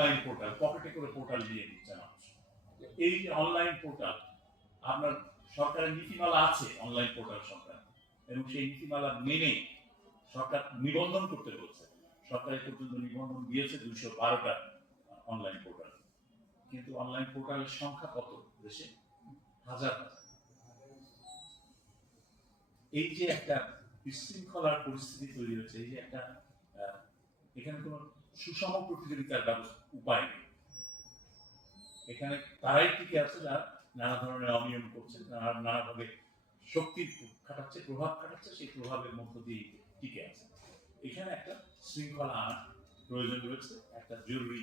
Online portal পকেটে করে portal দিয়ে দিচ্ছে মানুষ। এই অনলাইন পোর্টাল আপনার সরকারের নীতিমালা আছে অনলাইন পোর্টাল সংক্রান্ত। এবং সেই নীতিমালা মেনে সরকার নিবন্ধন করতে বলছে। সরকার এই পর্যন্ত নিবন্ধন দিয়েছে দুইশো বারোটা অনলাইন পোর্টাল কিন্তু অনলাইন পোর্টালের সংখ্যা কত দেশে? হাজার হাজার। এই যে একটা বিশৃঙ্খলার পরিস্থিতি তৈরি হচ্ছে, এই যে একটা এখানে কোনো সুষম প্রতিযোগিতার ব্যবস্থা, উপায় নেই। এখানে তারাই টিকে আছে, যারা নানা ধরনের অনিয়ম করছে নানাভাবে শক্তি খাটাচ্ছে, প্রভাব খাটাচ্ছে, সেই প্রভাবের মধ্য দিয়ে টিকে আছে। এখানে একটা শৃঙ্খলা আনা প্রয়োজন রয়েছে, একটা জরুরি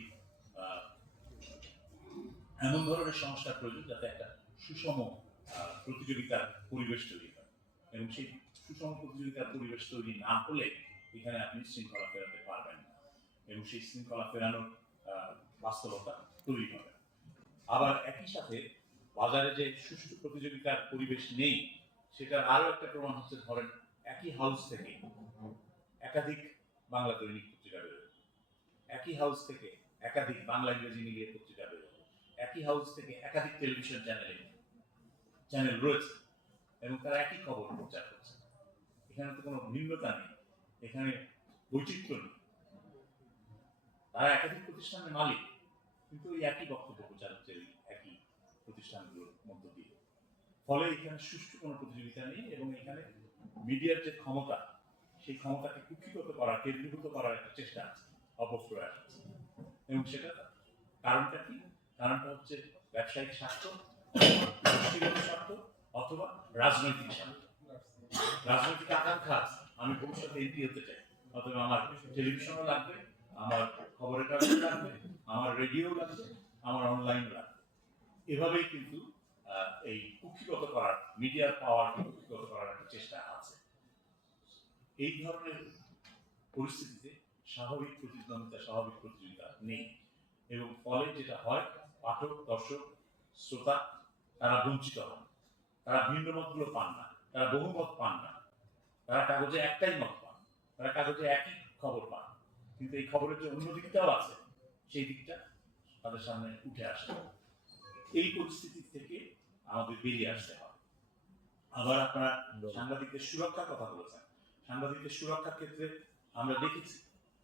এমন ধরনের সংস্কার প্রয়োজন যাতে একটা সুষম প্রতিযোগিতার পরিবেশ তৈরি হয়। এবং সেই সুষম প্রতিযোগিতার পরিবেশ তৈরি না হলে এখানে আপনি শৃঙ্খলা ফেরাতে পারবেন এবং সেই শৃঙ্খলা ফেরানোর বাস্তবতা তৈরি হবে। আবার একই সাথে বাজারে যে সুষ্ঠু প্রতিযোগিতার পরিবেশ নেই, সেটার আরও একটা প্রমাণ হচ্ছে ধরেন একই হাউস থেকে একাধিক বাংলা দৈনিক পত্রিকা বেরোয় একই হাউস থেকে একাধিক বাংলা ইংরেজি মিলিয়ে পত্রিকা বেরোয় একই হাউস থেকে একাধিক টেলিভিশন চ্যানেলে চ্যানেল রয়েছে এবং তারা একই খবর প্রচার করছে। এখানে তো কোনো ভিন্নতা নেই। এখানে বৈচিত্র্য নেই। তারা একাধিক প্রতিষ্ঠানের মালিক। কিন্তু ওই একই বক্তব্য প্রচার হচ্ছে একই প্রতিষ্ঠানগুলোর মধ্য দিয়ে। ফলে এখানে সুষ্ঠু কোনো প্রতিযোগিতা নেই এবং এখানে মিডিয়ার যে ক্ষমতা, সেই ক্ষমতাকে কুক্ষিগত করার, কেন্দ্রীভূত করার একটা চেষ্টা আছে অপপ্রয়াস আছে। এবং সেটা কারণটা কি? কারণটা হচ্ছে ব্যবসায়িক স্বার্থ, গোষ্ঠীগত স্বার্থ অথবা রাজনৈতিক স্বার্থ। রাজনৈতিক আকাঙ্ক্ষা আমি ভবিষ্যতে এমপি হতে চাই অথবা আমার টেলিভিশনও লাগবে। আমার খবরের কাগজ লাগবে, আমার রেডিও লাগবে, আমার অনলাইন লাগবে। এভাবেই কিন্তু এই কুক্ষিগত করার, মিডিয়ার পাওয়ার কুক্ষিগত করার একটা চেষ্টা আছে। এই ধরনের পরিস্থিতিতে স্বাভাবিক প্রতিদ্বন্দ্বিতা, স্বাভাবিক প্রতিযোগিতা নেই। এবং ফলে যেটা হয়, পাঠক, দর্শক, শ্রোতা, তারা বঞ্চিত হন। তারা ভিন্ন মতগুলো পান না, তারা বহুমত পান না। তারা কাগজে একটাই মত পান, তারা কাগজে একই খবর পান। কিন্তু এই খবরের যে অন্য দিকটাও আছে সেই দিকটা তাদের সামনে উঠে আসে। এই পরিস্থিতি থেকে আমাদের বেরিয়ে আসতে হবে আবার আপনারা সাংবাদিকদের সুরক্ষার কথা বলেছেন। সাংবাদিকদের সুরক্ষার ক্ষেত্রে আমরা দেখেছি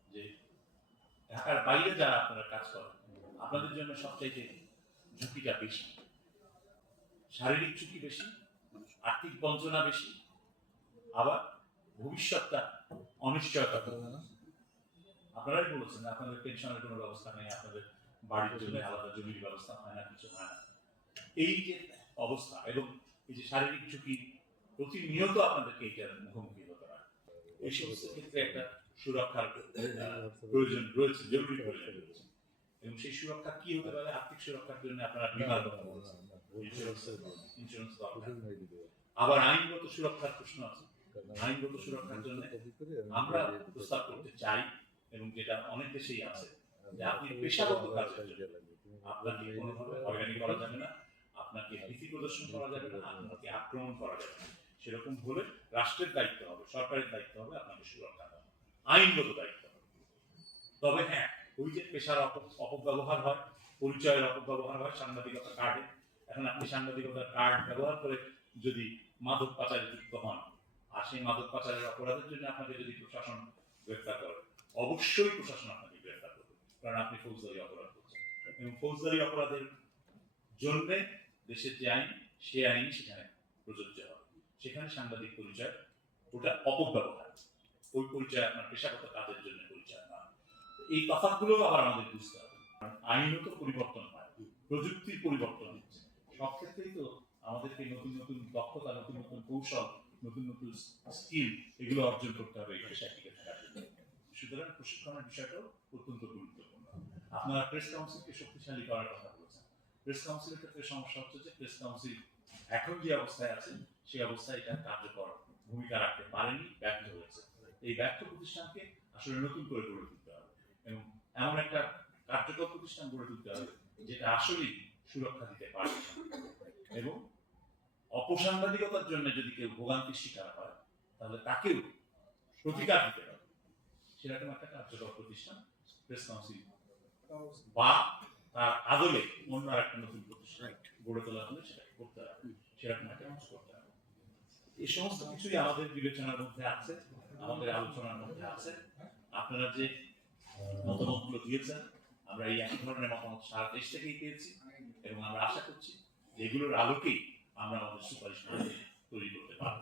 যে ঢাকার বাইরে যারা আপনারা কাজ করেন আপনাদের জন্য সবচাইতে ঝুঁকিটা বেশি। শারীরিক ঝুঁকি বেশি আর্থিক বঞ্চনা বেশি আবার ভবিষ্যৎটা অনিশ্চয়তা। আপনারাই বলেছেন, আপনাদের পেনশনের কোনো ব্যবস্থা নেই, আপনাদের বাড়ির জন্য আলাদা জমির ব্যবস্থা হয় না, কিছু হয় না। এই যে অবস্থা এবং এই যে শারীরিক ঝুঁকি প্রতিনিয়ত আপনাদেরকে এইটার মুখোমুখি হতে হয়। এই সমস্ত ক্ষেত্রে একটা সুরক্ষার প্রয়োজন রয়েছে, জরুরি প্রয়োজন রয়েছে। এবং সেই সুরক্ষা কি হতে পারে? আর্থিক সুরক্ষার জন্য আপনারা বিমার কথা বলছেন। আবার আইনগত সুরক্ষার প্রশ্ন আছে। আইনগত সুরক্ষার জন্য আমরা প্রস্তাব করতে চাই এবং যেটা অনেক দেশেই আছে। যে আপনি পেশাগত কাজের জন্য। আপনাকে কোনোভাবে হয়রানি করা যাবে না? আপনাকে ভীতি প্রদর্শন করা যাবে না আপনাকে আক্রমণ করা যাবে না। সেরকম হলে রাষ্ট্রের দায়িত্ব হবে সরকারের দায়িত্ব হবে আপনাকে সুরক্ষা দেওয়া আইনগত দায়িত্ব হবে। তবে হ্যাঁ ওই যে পেশার অপ- অপব্যবহার হয় পরিচয়ের অপব্যবহার হয় সাংবাদিকতা কার্ডে। এখন আপনি সাংবাদিকতার কার্ড ব্যবহার করে যদি মাদক পাচারে যুক্ত হন আর সেই মাদক পাচারের অপরাধের জন্য আপনাকে যদি প্রশাসন গ্রেফতার করে অবশ্যই প্রশাসন আপনাকে গ্রেফতার করবে, কারণ আপনি ফৌজদারি অপরাধ করছেন। এবং ফৌজদারি অপরাধের জন্য দেশের যে আইন, সে আইন সেখানে প্রযোজ্য হবে। সেখানে সাংবাদিক পরিচয়, ওটা অপব্যবহার। ওই পরিচয় আপনার পেশাগত কাজের জন্য পরিচয় না। এই তফাৎগুলো আবার আমাদের বুঝতে হবে। কারণ আইনও তো পরিবর্তন হয়, প্রযুক্তির পরিবর্তন হচ্ছে। সব ক্ষেত্রেই তো আমাদেরকে নতুন নতুন দক্ষতা, নতুন নতুন কৌশল, নতুন নতুন স্কিল এগুলো অর্জন করতে হবে এই পেশায় টিকে থাকার জন্য। সুতরাং প্রশিক্ষণের বিষয়টাও অত্যন্ত গুরুত্বপূর্ণ। আপনারা প্রেস কাউন্সিলকে শক্তিশালী করার কথা বলেছেন। প্রেস কাউন্সিলের ক্ষেত্রে সমস্যা হচ্ছে যে প্রেস কাউন্সিল এখন যে অবস্থায় আছে সেই অবস্থায় এটা কার্যকর ভূমিকা রাখতে পারেনি ব্যর্থ হয়েছে। এই ব্যর্থ প্রতিষ্ঠানকে আসলে নতুন করে গড়ে তুলতে হবে এবং এমন একটা কার্যকর প্রতিষ্ঠান গড়ে তুলতে হবে যেটা আসলেই সুরক্ষা দিতে পারবে এবং অপসাংবাদিকতার জন্য যদি কেউ ভোগান্তির শিকার হয় তাহলে তাকেও প্রতিকার দিতে সেরকম একটা কার্যকর প্রতিষ্ঠান প্রেস কাউন্সিল বা তার আদলে অন্য আর একটা নতুন প্রতিষ্ঠান গড়ে তোলা হলে সেটা করতে হবে। সেরকম একটা কিছু করতে হবে। এই সমস্ত কিছুই আমাদের বিবেচনার মধ্যে আছে আমাদের আলোচনার মধ্যে আছে। আপনারা যে মতামতগুলো দিয়েছেন আমরা এই একই ধরনের মতামত সারা দেশ থেকেই পেয়েছি এবং আমরা আশা করছি এগুলোর আলোকেই আমরা আমাদের সুপারিশ তৈরি করতে পারব।